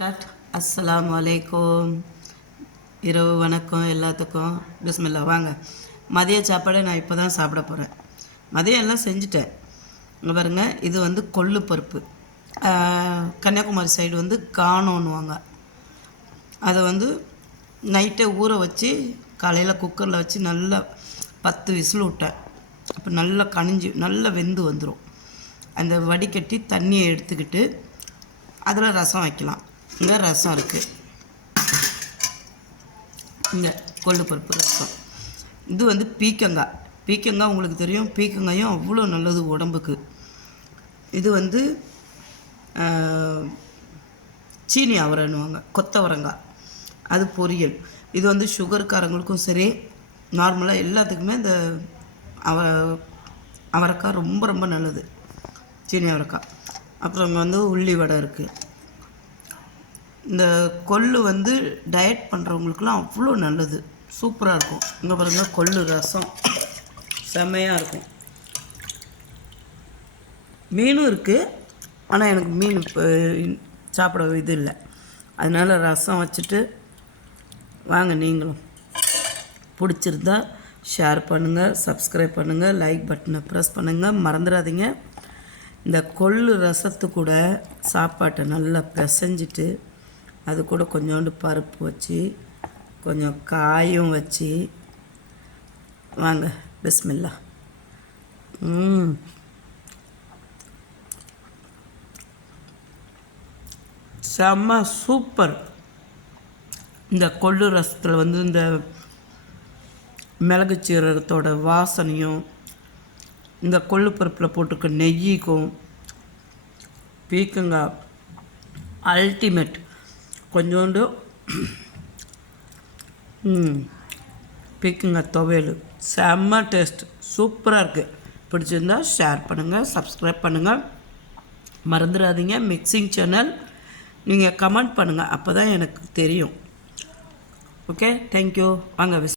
Start. அஸ்ஸலாமு அலைக்கும். இரவு வணக்கம் எல்லாத்துக்கும். பிஸ்மில்லா. வாங்க, மதிய சாப்பாடை நான் இப்போ தான் சாப்பிட போகிறேன். மதியம் எல்லாம் செஞ்சுட்டேன். இங்கே பாருங்க, இது வந்து கொள்ளு பருப்பு. கன்னியாகுமரி சைடு வந்து காணோன்னுவாங்க. அதை வந்து நைட்டே ஊற வச்சு காலையில் குக்கரில் வச்சு நல்லா 10 விசில் விட்டேன். அப்போ நல்லா கனிஞ்சு நல்லா வெந்து வந்துடும். அந்த வடிகட்டி தண்ணியை எடுத்துக்கிட்டு அதில் ரசம் வைக்கலாம். இங்கே ரசம் இருக்குது. இங்கே கொள்ளு பருப்பு ரசம். இது வந்து பீக்கங்காய். பீக்கங்காய் உங்களுக்கு தெரியும், பீக்கங்காயும் அவ்வளோ நல்லது உடம்புக்கு. இது வந்து சீனி அவரைன்னுவாங்க, கொத்தவரங்காய், அது பொரியல். இது வந்து சுகர்காரங்களுக்கும் சரி, நார்மலாக எல்லாத்துக்குமே இந்த அவரைக்காய் ரொம்ப ரொம்ப நல்லது, சீனி அவரைக்காய். அப்புறம் இங்கே வந்து உள்ளி வடை இருக்குது. இந்த கொள்ளு வந்து டயட் பண்ணுறவங்களுக்குலாம் அவ்வளோ நல்லது, சூப்பராக இருக்கும். இங்கே பாருங்கள், கொள்ளு ரசம் செம்மையாக இருக்கும். மீனும் இருக்குது, ஆனால் எனக்கு மீன் இப்போ சாப்பிட இது இல்லை, அதனால் ரசம் வச்சுட்டு வாங்க. நீங்களும் பிடிச்சிருந்தா ஷேர் பண்ணுங்கள், சப்ஸ்கிரைப் பண்ணுங்கள், லைக் பட்டனை ப்ரெஸ் பண்ணுங்கள். மறந்துடாதீங்க, இந்த கொள்ளு ரசத்து கூட சாப்பாட்டை நல்லா பிசைஞ்சிட்டு அது கூட கொஞ்சோண்டு பருப்பு வச்சு கொஞ்சம் காயும் வச்சு வாங்க. பிஸ்மில்லா. செம்ம சூப்பர். இந்த கொள்ளு ரசத்தில் வந்து இந்த மிளகு சீரகத்தோட வாசனையும், இந்த கொள்ளு பருப்பில் போட்டிருக்க நெய்யிக்கும், பீக்கங்காய் அல்டிமேட். கொஞ்சோண்டு பீக்கங்காய் துவையல் செம்ம டேஸ்ட், சூப்பராக இருக்குது. பிடிச்சிருந்தா ஷேர் பண்ணுங்கள், சப்ஸ்கிரைப் பண்ணுங்கள். மறந்துடாதீங்க, மிக்சிங் சேனல் நீங்கள் கமெண்ட் பண்ணுங்கள், அப்போ தான் எனக்கு தெரியும். Okay, thank you. வாங்க.